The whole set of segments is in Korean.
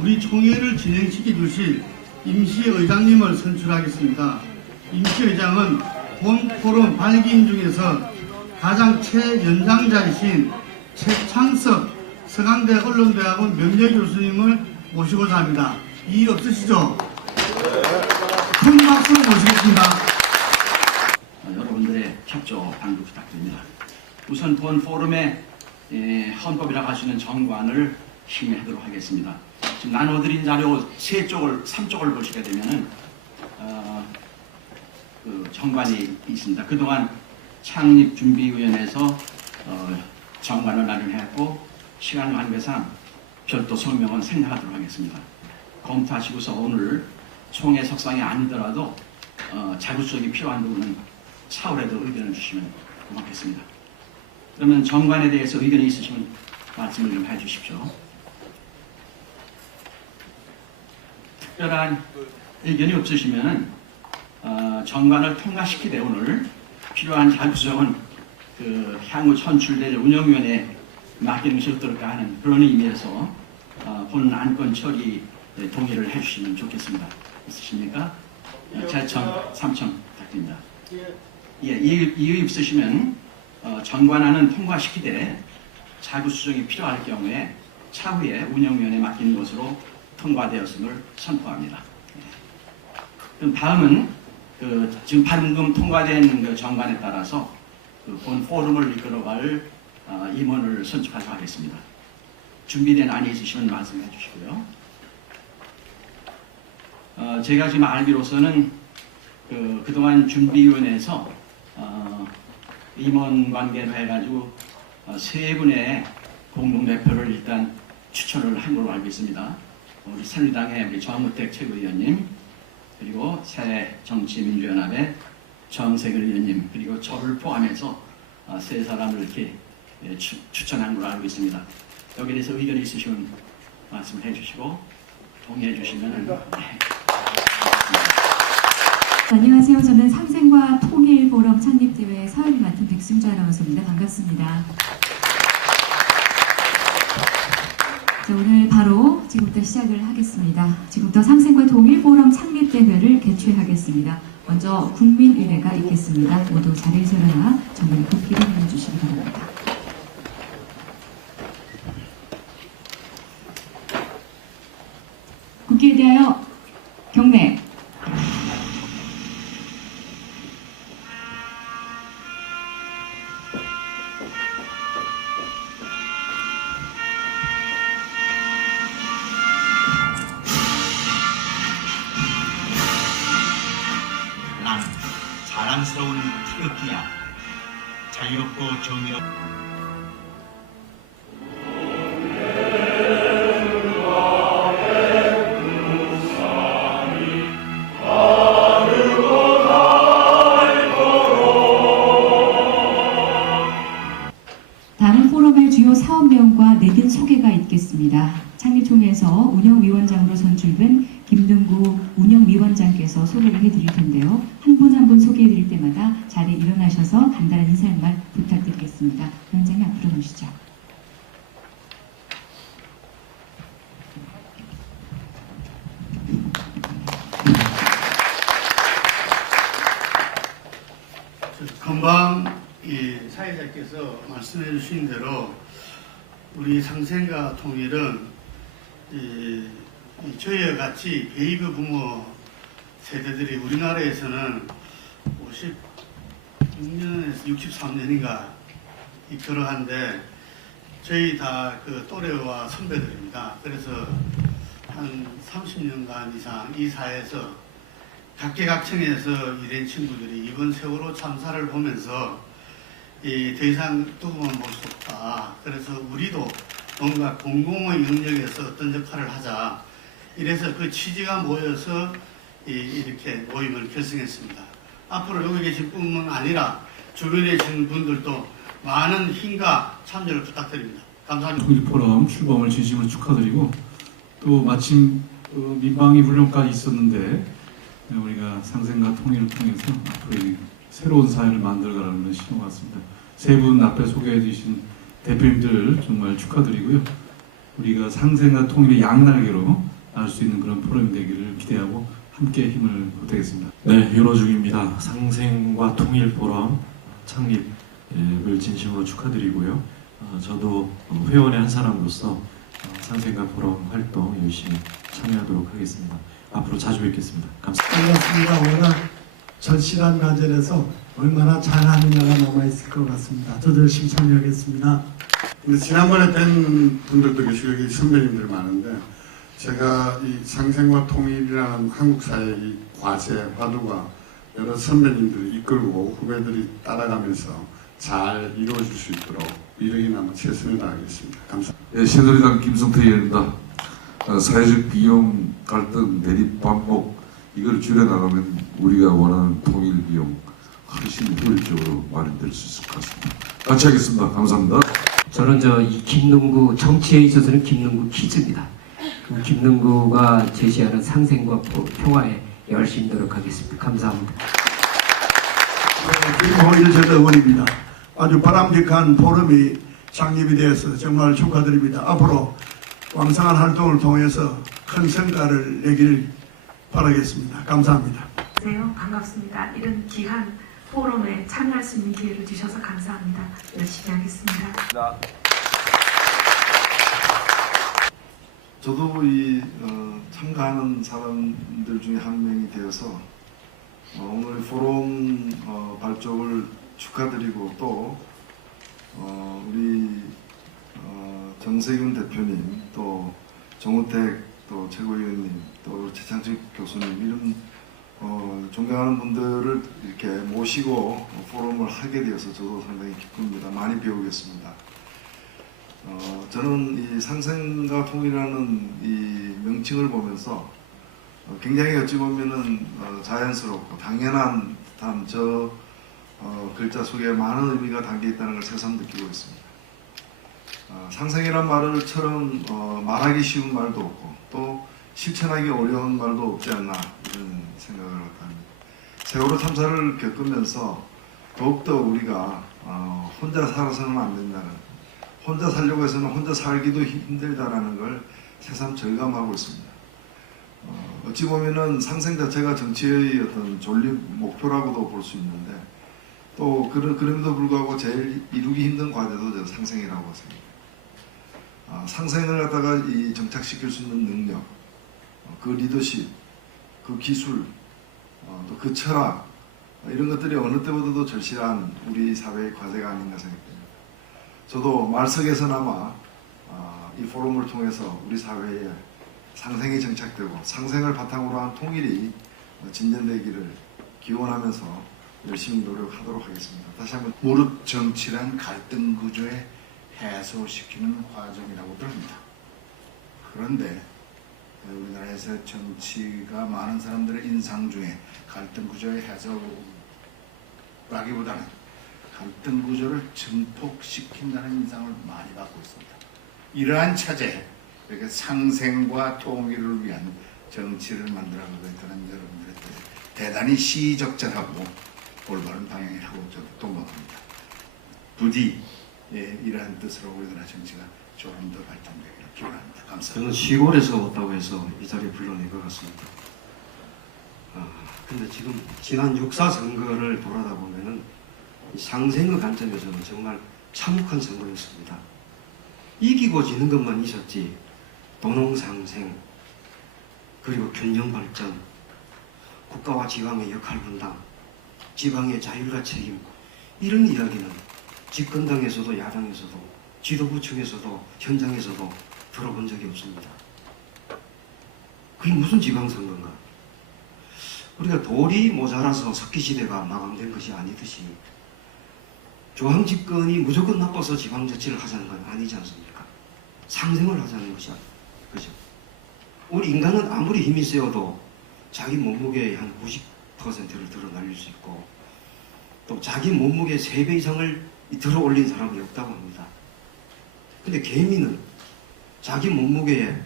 우리 총회를 진행시켜 주실 임시의장님을 선출하겠습니다. 임시의장은 본 포럼 발기인 중에서 가장 최연장자이신 최창석 서강대 언론대학원 명예교수님을 모시고자 합니다. 이의 없으시죠? 큰 박수로 모시겠습니다. 여러분들의 협조 당부 부탁드립니다. 우선 본 포럼의 헌법이라고 할 수 있는 정관을 심의하도록 하겠습니다. 지금 나눠드린 자료 3쪽을 보시게 되면은 그 정관이 있습니다. 그동안 창립준비위원회에서 정관을 마련했고 시간 관계상 별도 성명은 생략하도록 하겠습니다. 검토하시고서 오늘 총회 석상이 아니더라도 자구수정이 필요한 부분은 차후에도 의견을 주시면 고맙겠습니다. 그러면 정관에 대해서 의견이 있으시면 말씀을 좀 해주십시오. 특별한 의견이 없으시면 정관을 통과시키되 오늘 필요한 자구수정은 그 향후 선출될 운영위원회에 맡기는 것이 어떨까 하는 그런 의미에서 본 안건 처리 동의를 해주시면 좋겠습니다. 있으십니까? 제청 3청 부탁드립니다. 예, 이의 없으시면 정관안은 통과시키되 자구수정이 필요할 경우에 차후에 운영위원회에 맡기는 것으로 통과되었음을 선포합니다. 그럼 다음은 지금 방금 통과된 그 정관에 따라서 본 포럼을 이끌어갈 임원을 선출하도록 하겠습니다. 준비된 안이 있으시면 말씀해 주시고요. 제가 지금 알기로서는 그동안 준비위원회에서 임원 관계로 해가지고 3분의 공동대표를 일단 추천을 한 걸로 알고 있습니다. 우리 새누리당의 우리 정무택 최고위원님, 그리고 새정치민주연합의 정세글 의원님, 그리고 저를 포함해서 3사람을 이렇게 추천한 걸로 알고 있습니다. 여기에 대해서 의견이 있으시면 말씀을 해주시고 동의해 주시면 네. 안녕하세요. 저는 상생과 통일포럼 창립대회 사회를 맡은 백승주 아나운서입니다. 반갑습니다. 자, 오늘 바로 지금부터 시작을 하겠습니다. 지금부터 상생과 통일포럼 창립대회를 개최하겠습니다. 먼저 국민의례가 있겠습니다. 모두 자리에서 일어나 정말 국기를 해주시기 바랍니다. 국기에 대하여 경례. 난 자랑스러운 태극기야. 자유롭고 정의롭. 다음 포럼의 주요 사업명과 내긴 소개가 있겠습니다. 창립총회에서 운영위원장으로 선출된 김등구 운영위원장께서 소개를 해드릴 텐데요. 한 분 한 분 소개해드릴 때마다 자리에 일어나셔서 간단한 인사말 부탁드리겠습니다. 위원장님 앞으로 오시죠. 금방 사회자께서 말씀해 주신 대로 우리 상생과 통일은 저희와 같이 베이비 부모 세대들이 우리나라에서는 56년에서 63년인가 그러한데 저희 다 그 또래와 선배들입니다. 그래서 한 30년간 이상 이 사회에서 각계각층에서 일한 친구들이 이번 세월호 참사를 보면서 더 이상 두고만 볼 수 없다. 그래서 우리도 뭔가 공공의 영역에서 어떤 역할을 하자. 이래서 그 취지가 모여서 이렇게 모임을 결성했습니다. 앞으로 여기 계신 뿐만 아니라 주변에 계신 분들도 많은 힘과 참여를 부탁드립니다. 감사합니다. 통일포럼 출범을 진심으로 축하드리고 또 마침 민방위 훈련까지 있었는데 우리가 상생과 통일을 통해서 앞으로 새로운 사회를 만들어가는 시간 같습니다. 세 분 앞에 소개해 주신 대표님들 정말 축하드리고요. 우리가 상생과 통일의 양날개로 토론이 되기를 기대하고 함께 힘을 보태겠습니다. 네, 윤호중입니다. 상생과 통일 포럼 창립을 진심으로 축하드리고요. 저도 회원의 한 사람으로서 상생과 포럼 활동 열심히 참여하도록 하겠습니다. 앞으로 자주 뵙겠습니다. 감사합니다. 반갑습니다. 워낙 절실한 과제라서 얼마나 잘하느냐가 남아있을 것 같습니다. 저도 열심히 참여하겠습니다. 근데 지난번에 뵌 분들도 계시고 여기 선배님들 많은데 제가 이 상생과 통일이라는 한국 사회의 이 과제, 화두가 여러 선배님들이 이끌고 후배들이 따라가면서 잘 이루어질 수 있도록 이력이나마 최선을 다하겠습니다. 감사합니다. 예, 새누리당 김성태 의원입니다. 사회적 비용 갈등 대립 반복 이걸 줄여나가면 우리가 원하는 통일 비용 훨씬 효율적으로 마련될 수 있을 것 같습니다. 같이 하겠습니다. 감사합니다. 저는 이 김능구 정치에 있어서는 김능구 퀴즈입니다. 김능구가 제시하는 상생과 평화에 열심히 노력하겠습니다. 감사합니다. 김호일 전 의원입니다. 아주 바람직한 포럼이 창립이 되어서 정말 축하드립니다. 앞으로 왕성한 활동을 통해서 큰 성과를 내기를 바라겠습니다. 감사합니다. 안녕하세요. 반갑습니다. 이런 귀한 포럼에 참여할 수 있는 기회를 주셔서 감사합니다. 열심히 하겠습니다. 저도 참가하는 사람들 중에 한 명이 되어서 오늘 포럼 발족을 축하드리고 또 우리 정세균 대표님 또 정우택 또 최고위원님 또 최창식 교수님 이런 존경하는 분들을 이렇게 모시고 포럼을 하게 되어서 저도 상당히 기쁩니다. 많이 배우겠습니다. 저는 이 상생과 통일이라는 이 명칭을 보면서 굉장히 어찌 보면은 자연스럽고 당연한 듯한 글자 속에 많은 의미가 담겨 있다는 걸 새삼 느끼고 있습니다. 상생이란 말을처럼 말하기 쉬운 말도 없고 또 실천하기 어려운 말도 없지 않나 이런 생각을 합니다. 세월호 참사를 겪으면서 더욱더 우리가 혼자 살아서는 안 된다는, 혼자 살려고 해서는 혼자 살기도 힘들다라는 걸 새삼 절감하고 있습니다. 어찌 보면은 상생 자체가 정치의 어떤 존립 목표라고도 볼 수 있는데 또 그럼에도 불구하고 제일 이루기 힘든 과제도 저는 상생이라고 생각합니다. 상생을 갖다가 정착시킬 수 있는 능력, 그 리더십, 그 기술, 또 그 철학 이런 것들이 어느 때보다도 절실한 우리 사회의 과제가 아닌가 생각됩니다. 저도 말석에서나마 이 포럼을 통해서 우리 사회에 상생이 정착되고 상생을 바탕으로 한 통일이 진전되기를 기원하면서 열심히 노력하도록 하겠습니다. 다시 한번 무릇 정치란 갈등 구조에 해소시키는 과정이라고들 합니다. 그런데 우리나라에서 정치가 많은 사람들의 인상 중에 갈등 구조의 해소라기보다는 갈등 구조를 증폭시킨다는 인상을 많이 받고 있습니다. 이러한 차제, 이렇게 상생과 통일을 위한 정치를 만들어가고 있다는 여러분들의 대단히 시의적절하고 올바른 방향이라고 저도 동감합니다. 부디 이러한 뜻으로 우리나라 정치가 조금 더 발전되기를 기원합니다. 감사합니다. 저는 시골에서 왔다고 해서 이 자리에 불러낸 것 같습니다. 근데 지금 지난 6.4 선거를 돌아다 보면은 이 상생의 관점에서는 정말 참혹한 선거였습니다. 이기고 지는 것만 있었지 동농상생 그리고 균형 발전, 국가와 지방의 역할 분담, 지방의 자율과 책임 이런 이야기는 집권당에서도 야당에서도 지도부층에서도 현장에서도 들어본 적이 없습니다. 그게 무슨 지방선거인가? 우리가 돌이 모자라서 석기시대가 마감된 것이 아니듯이 중앙집권이 무조건 나빠서 지방자치를 하자는 건 아니지 않습니까? 상생을 하자는 것이야. 그죠? 우리 인간은 아무리 힘이 세어도 자기 몸무게의 한 90%를 들어 날릴 수 있고 또 자기 몸무게 3배 이상을 들어 올린 사람이 없다고 합니다. 근데 개미는 자기 몸무게에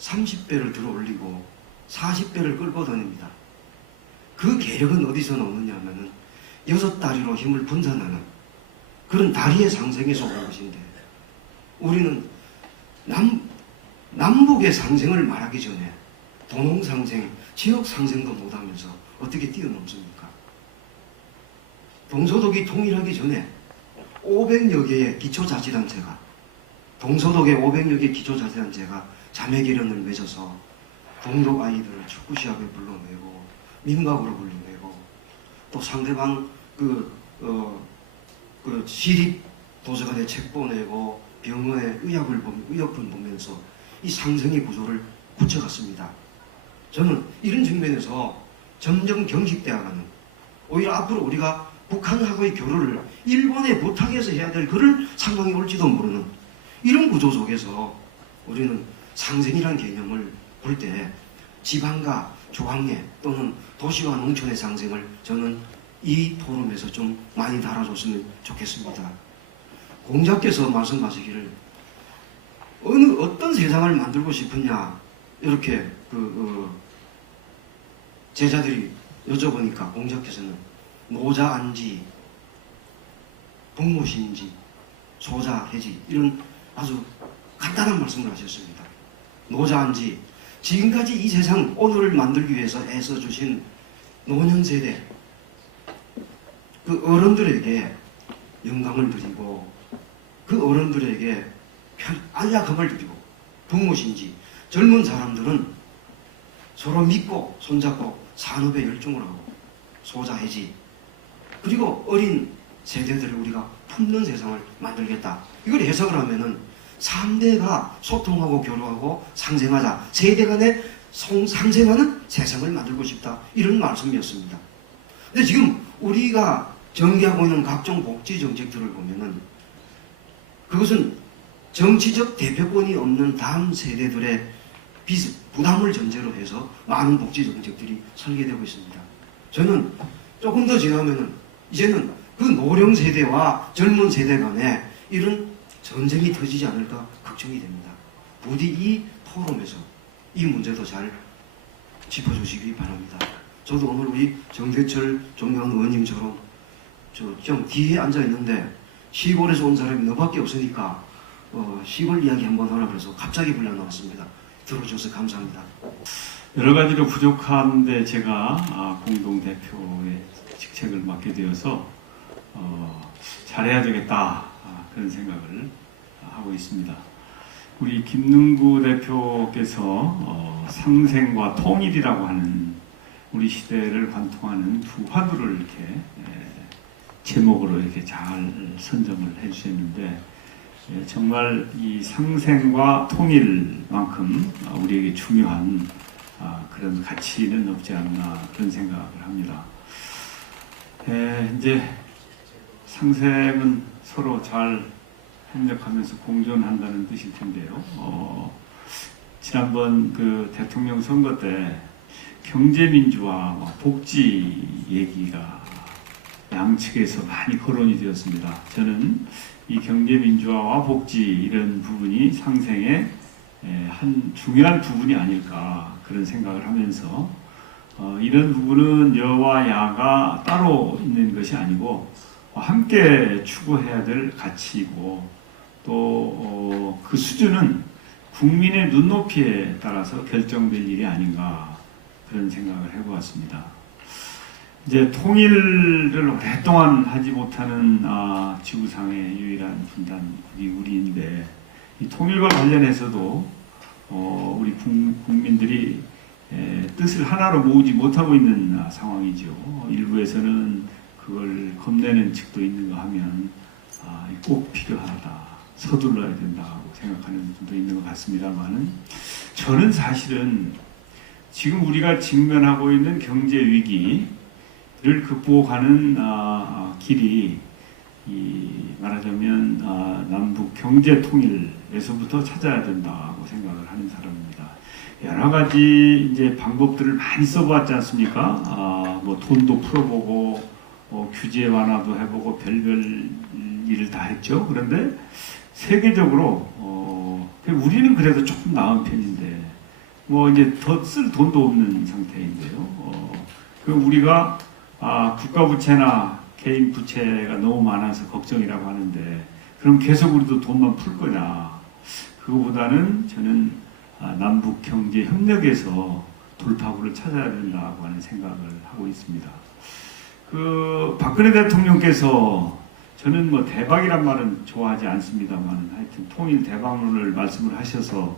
30배를 들어 올리고 40배를 끌고 다닙니다. 그 계력은 어디서 나오느냐 하면은 6다리로 힘을 분산하는 그런 다리의 상생에서 오는 것인데 우리는 남북의 상생을 말하기 전에 도농상생, 지역상생도 못하면서 어떻게 뛰어넘습니까? 동서독이 통일하기 전에 500여 개의 기초자치단체가, 동서독의 500여 개의 기초자치단체가 자매결연을 맺어서 동독 아이들을 축구시합에 불러내고 민박으로 불러내고 또 상대방 시립 도서관에 책 보내고 병원에 의약품 보면서 이 상생의 구조를 굳혀갔습니다. 저는 이런 측면에서 점점 경직되어가는, 오히려 앞으로 우리가 북한하고의 교류를 일본에 부탁해서 해야 될 그런 상황이 올지도 모르는 이런 구조 속에서 우리는 상생이라는 개념을 볼 때 지방과 중앙의 또는 도시와 농촌의 상생을 저는 이 포럼에서 좀 많이 다뤄줬으면 좋겠습니다. 공자께서 말씀하시기를 어떤 세상을 만들고 싶으냐 이렇게 제자들이 여쭤보니까 공자께서는 노자안지, 북무신지, 소자해지 이런 아주 간단한 말씀을 하셨습니다. 노자안지, 지금까지 이 세상 오늘을 만들기 위해서 애써주신 노년세대 그 어른들에게 영광을 드리고 그 어른들에게 안락함을 드리고, 북무신지 젊은 사람들은 서로 믿고 손잡고 산업에 열중을 하고, 소자해지 그리고 어린 세대들을 우리가 품는 세상을 만들겠다. 이걸 해석을 하면은 3대가 소통하고 교류하고 상생하자, 세대 간에 상생하는 세상을 만들고 싶다, 이런 말씀이었습니다. 근데 지금 우리가 전개하고 있는 각종 복지 정책들을 보면은 그것은 정치적 대표권이 없는 다음 세대들의 부담을 전제로 해서 많은 복지 정책들이 설계되고 있습니다. 저는 조금 더 지나면은 이제는 그 노령 세대와 젊은 세대 간에 이런 전쟁이 터지지 않을까 걱정이 됩니다. 부디 이 포럼에서 이 문제도 잘 짚어주시기 바랍니다. 저도 오늘 우리 정대철 존경하는 의원님처럼 좀 뒤에 앉아 있는데 시골에서 온 사람이 너밖에 없으니까 시골 이야기 한번 하라 그래서 갑자기 불려 나왔습니다. 들어줘서 감사합니다. 여러 가지로 부족한데 제가 공동대표의 직책을 맡게 되어서 잘해야 되겠다 그런 생각을 하고 있습니다. 우리 김능구 대표께서 상생과 통일이라고 하는 우리 시대를 관통하는 두 화두를 이렇게 제목으로 이렇게 잘 선정을 해주셨는데, 정말 이 상생과 통일만큼 우리에게 중요한 그런 가치는 없지 않나 그런 생각을 합니다. 이제 상생은 서로 잘 협력하면서 공존한다는 뜻일 텐데요. 지난번 그 대통령 선거 때 경제민주화, 복지 얘기가 양측에서 많이 거론이 되었습니다. 저는 이 경제민주화와 복지 이런 부분이 상생의 한 중요한 부분이 아닐까 그런 생각을 하면서 이런 부분은 여와 야가 따로 있는 것이 아니고 함께 추구해야 될 가치이고 또 그 수준은 국민의 눈높이에 따라서 결정될 일이 아닌가 그런 생각을 해보았습니다. 이제 통일을 오랫동안 하지 못하는 지구상의 유일한 분단국이 우리인데, 이 통일과 관련해서도 우리 국민들이 뜻을 하나로 모으지 못하고 있는 상황이죠. 일부에서는 그걸 겁내는 측도 있는가 하면 꼭 필요하다, 서둘러야 된다고 생각하는 분도 있는 것 같습니다만, 저는 사실은 지금 우리가 직면하고 있는 경제 위기를 극복하는 길이 말하자면 남북 경제 통일에서부터 찾아야 된다고 생각을 하는 사람입니다. 여러 가지 이제 방법들을 많이 써보았지 않습니까? 뭐 돈도 풀어보고 규제 완화도 해보고 별별 일을 다 했죠. 그런데 세계적으로 우리는 그래도 조금 나은 편인데 뭐 이제 더 쓸 돈도 없는 상태인데요. 우리가 국가 부채나 개인 부채가 너무 많아서 걱정이라고 하는데, 그럼 계속 우리도 돈만 풀 거냐? 그거보다는 저는 남북 경제 협력에서 돌파구를 찾아야 된다고 하는 생각을 하고 있습니다. 그 박근혜 대통령께서 저는 뭐 대박이란 말은 좋아하지 않습니다만 하여튼 통일 대박론을 말씀을 하셔서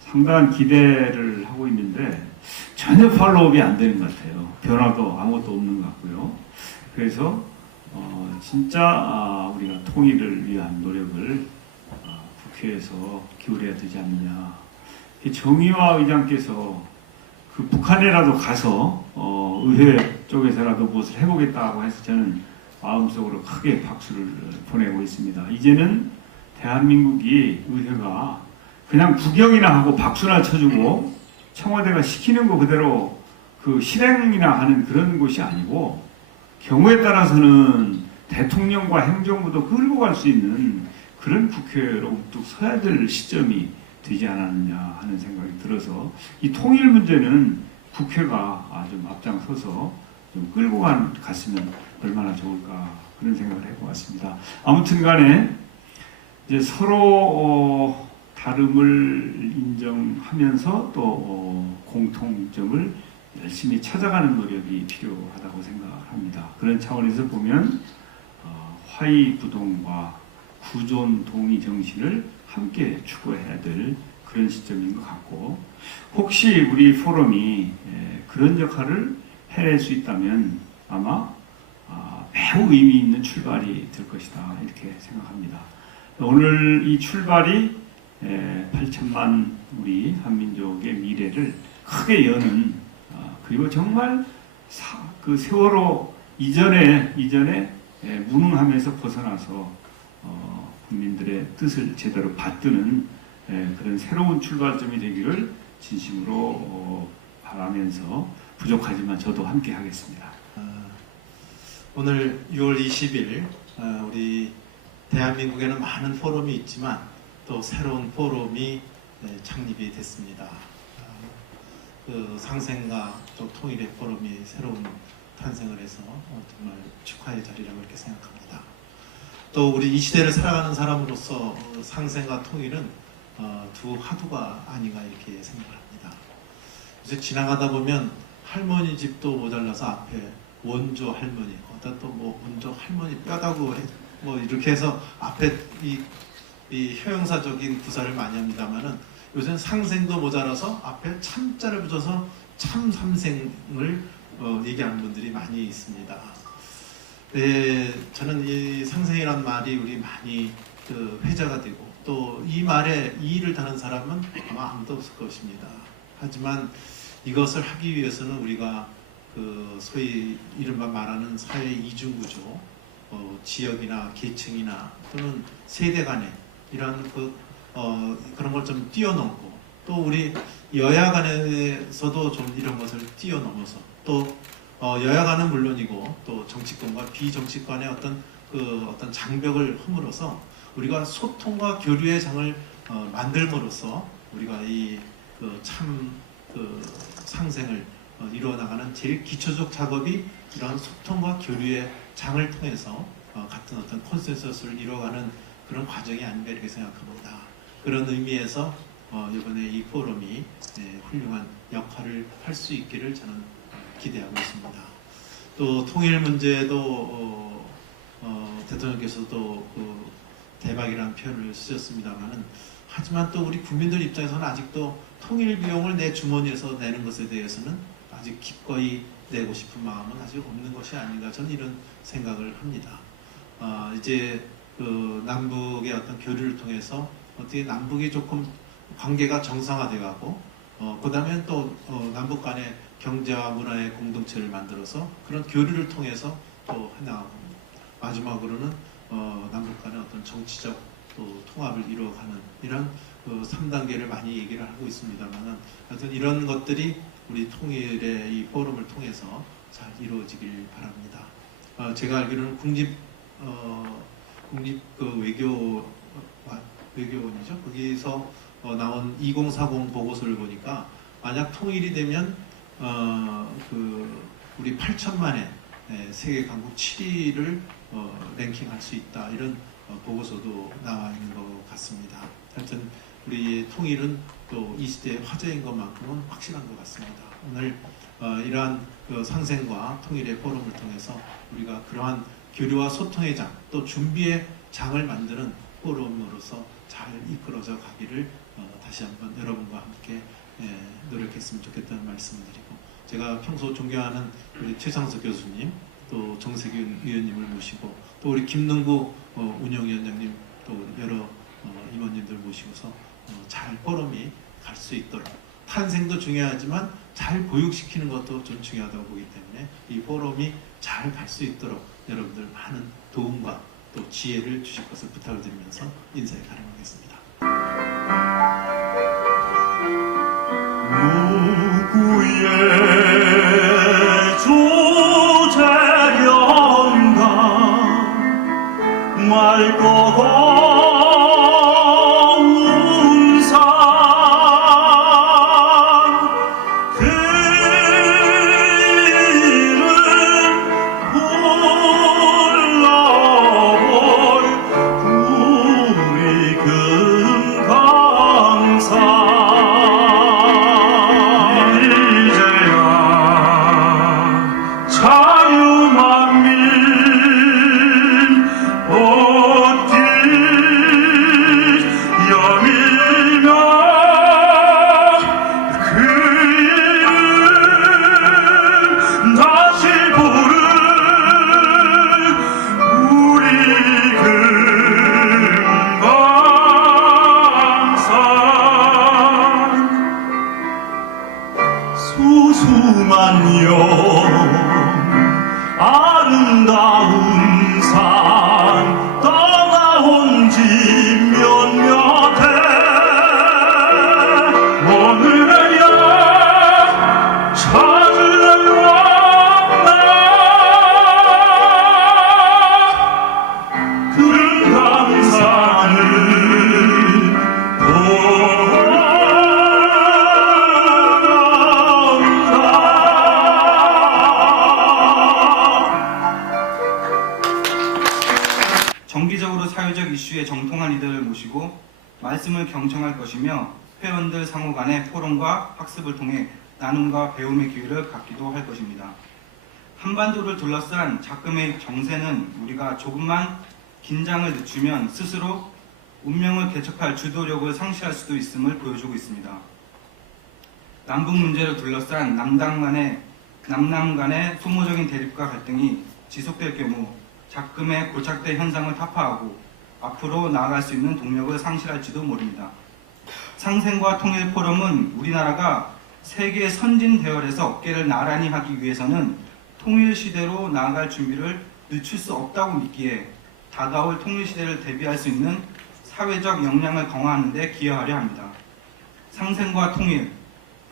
상당한 기대를 하고 있는데 전혀 팔로우업이 안 되는 것 같아요. 변화도 아무것도 없는 것 같고요. 그래서 진짜 우리가 통일을 위한 노력을 국회에서 기울여야 되지 않느냐. 정의화 의장께서 그 북한에라도 가서 의회 쪽에서라도 무엇을 해보겠다고 해서 저는 마음속으로 크게 박수를 보내고 있습니다. 이제는 대한민국이 의회가 그냥 구경이나 하고 박수나 쳐주고 청와대가 시키는 거 그대로 그 실행이나 하는 그런 곳이 아니고 경우에 따라서는 대통령과 행정부도 끌고 갈 수 있는 그런 국회로 우뚝 서야 될 시점이 되지 않았느냐 하는 생각이 들어서 이 통일 문제는 국회가 좀 앞장서서 좀 끌고 갔으면 얼마나 좋을까 그런 생각을 해보았습니다. 아무튼 간에 이제 서로 다름을 인정하면서 또 공통점을 열심히 찾아가는 노력이 필요하다고 생각합니다. 그런 차원에서 보면 화의부동과 구존동의 정신을 함께 추구해야 될 그런 시점인 것 같고 혹시 우리 포럼이 그런 역할을 해낼 수 있다면 아마 매우 의미 있는 출발이 될 것이다 이렇게 생각합니다. 오늘 이 출발이 8천만 우리 한민족의 미래를 크게 여는 그리고 정말 그 세월호 이전에 무능함에서 벗어나서 국민들의 뜻을 제대로 받드는 그런 새로운 출발점이 되기를 진심으로 바라면서 부족하지만 저도 함께 하겠습니다. 오늘 6월 20일 우리 대한민국에는 많은 포럼이 있지만 또 새로운 포럼이 창립이 됐습니다. 그 상생과 또 통일의 포럼이 새로운 탄생을 해서 정말 축하의 자리라고 이렇게 생각합니다. 또 우리 이 시대를 살아가는 사람으로서 상생과 통일은 두 화두가 아닌가 이렇게 생각합니다. 요새 지나가다 보면 할머니 집도 모자라서 앞에 원조 할머니, 어떤 또 뭐 원조 할머니 뼈다구 뭐 이렇게 해서 앞에 이 효용사적인 구사를 많이 합니다만은 요새는 상생도 모자라서 앞에 참자를 붙여서 참 삼생을 얘기하는 분들이 많이 있습니다. 저는 이 상생이란 말이 우리 많이 회자가 되고 또 이 말에 이의를 다는 사람은 아마 아무도 없을 것입니다. 하지만 이것을 하기 위해서는 우리가 그 소위 이른바 말하는 사회 이중구조, 지역이나 계층이나 또는 세대 간의 이런 그런 걸 좀 뛰어넘고 또 우리 여야 간에서도 좀 이런 것을 뛰어넘어서 또 여야 간은 물론이고 또 정치권과 비정치권의 어떤 장벽을 허물어서 우리가 소통과 교류의 장을 만들므로써 우리가 이 상생을 이루어나가는 제일 기초적 작업이 이런 소통과 교류의 장을 통해서 같은 어떤 콘센서스를 이루어가는 그런 과정이 아닌가 이렇게 생각합니다. 그런 의미에서 이번에 이 포럼이 훌륭한 역할을 할 수 있기를 저는 기대하고 있습니다. 또 통일 문제도 대통령께서도 그 대박이라는 표현을 쓰셨습니다만은 하지만 또 우리 국민들 입장에서는 아직도 통일 비용을 내 주머니에서 내는 것에 대해서는 아직 기꺼이 내고 싶은 마음은 아직 없는 것이 아닌가 저는 이런 생각을 합니다. 이제 그 남북의 어떤 교류를 통해서 어떻게 남북이 조금 관계가 정상화돼 가고 그 다음에 또 남북 간의 경제와 문화의 공동체를 만들어서 그런 교류를 통해서 또 해나가고 마지막으로는 남북 간의 어떤 정치적 또 통합을 이루어가는 이런 3단계를 많이 얘기를 하고 있습니다만 하여튼 이런 것들이 우리 통일의 이 포럼을 통해서 잘 이루어지길 바랍니다. 제가 알기로는 국립 그 외교원이죠. 거기서 나온 2040 보고서를 보니까 만약 통일이 되면 우리 8천만의 세계 강국 7위를 랭킹할 수 있다 이런 보고서도 나와 있는 것 같습니다. 하여튼 우리 통일은 또 이 시대의 화제인 것만큼은 확실한 것 같습니다. 오늘 이러한 그 상생과 통일의 포럼을 통해서 우리가 그러한 교류와 소통의 장, 또 준비의 장을 만드는 포럼으로서 잘 이끌어져 가기를 다시 한번 여러분과 함께 노력했으면 좋겠다는 말씀을 드리고, 제가 평소 존경하는 우리 최상석 교수님, 또 정세균 위원님을 모시고, 또 우리 김능구 운영위원장님, 또 여러 임원님들 모시고서 잘 포럼이 갈 수 있도록, 탄생도 중요하지만 잘 보육시키는 것도 좀 중요하다고 보기 때문에 이 포럼이 잘 갈 수 있도록 여러분들 많은 도움과 또 지혜를 주실 것을 부탁을 드리면서 인사에 가름하겠습니다. 누구의 주제련가 맑고 아름다운 산 떠나온 지 몇몇 해 오늘야 찾으러 왔나 금강산을 정기적으로 사회적 이슈에 정통한 이들을 모시고 말씀을 경청할 것이며 회원들 상호 간의 포럼과 학습을 통해 나눔과 배움의 기회를 갖기도 할 것입니다. 한반도를 둘러싼 작금의 정세는 우리가 조금만 긴장을 늦추면 스스로 운명을 개척할 주도력을 상실할 수도 있음을 보여주고 있습니다. 남북 문제를 둘러싼 남남 간의 소모적인 대립과 갈등이 지속될 경우 작금의 고착된 현상을 타파하고 앞으로 나아갈 수 있는 동력을 상실할지도 모릅니다. 상생과 통일 포럼은 우리나라가 세계 선진 대열에서 어깨를 나란히 하기 위해서는 통일 시대로 나아갈 준비를 늦출 수 없다고 믿기에 다가올 통일 시대를 대비할 수 있는 사회적 역량을 강화하는 데 기여하려 합니다. 상생과 통일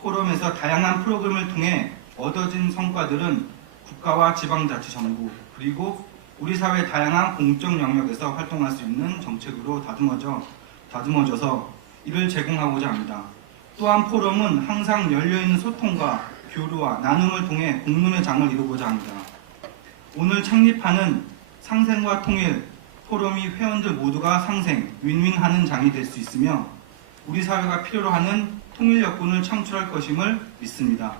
포럼에서 다양한 프로그램을 통해 얻어진 성과들은 국가와 지방자치정부 그리고 우리 사회 다양한 공적 영역에서 활동할 수 있는 정책으로 다듬어져서 이를 제공하고자 합니다. 또한 포럼은 항상 열려있는 소통과 교류와 나눔을 통해 공론의 장을 이루고자 합니다. 오늘 창립하는 상생과 통일 포럼이 회원들 모두가 상생, 윈윈하는 장이 될 수 있으며 우리 사회가 필요로 하는 통일 여건을 창출할 것임을 믿습니다.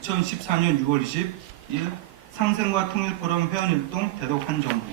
2014년 6월 20일 상생과 통일 포럼 회원일동 대덕 한정부